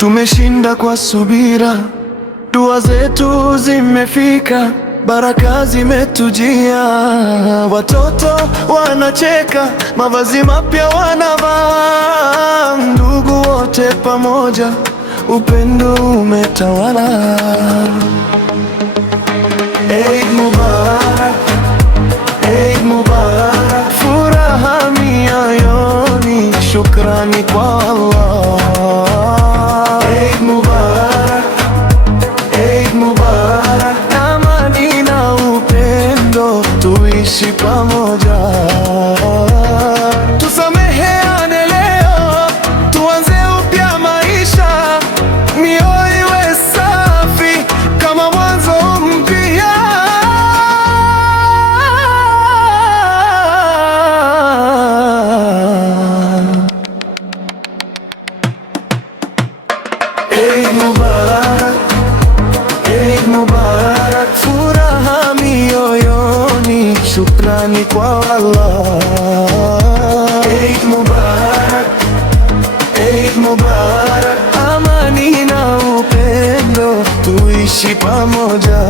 Tumeshinda kwa subira, dua zetu zimefika, baraka zimetujia. Watoto wanacheka, mavazi mapya wanavaa, ndugu wote pamoja, upendo umetawala. Eid Mubarak, Eid Mubarak, furaha mioyoni, shukrani kwa Allah. Eid Mubarak, Eid Mubarak, amani na upendo tuishi pamoja. Tusameheane leo, tuanze upya maisha, mioyo iwe safi kama mwanzo mpya. Eid Mubarak, Eid Mubarak, furaha mioyoni, shukrani kwa Allah. Eid Mubarak, Eid Mubarak, amani na upendo tuishi pamoja.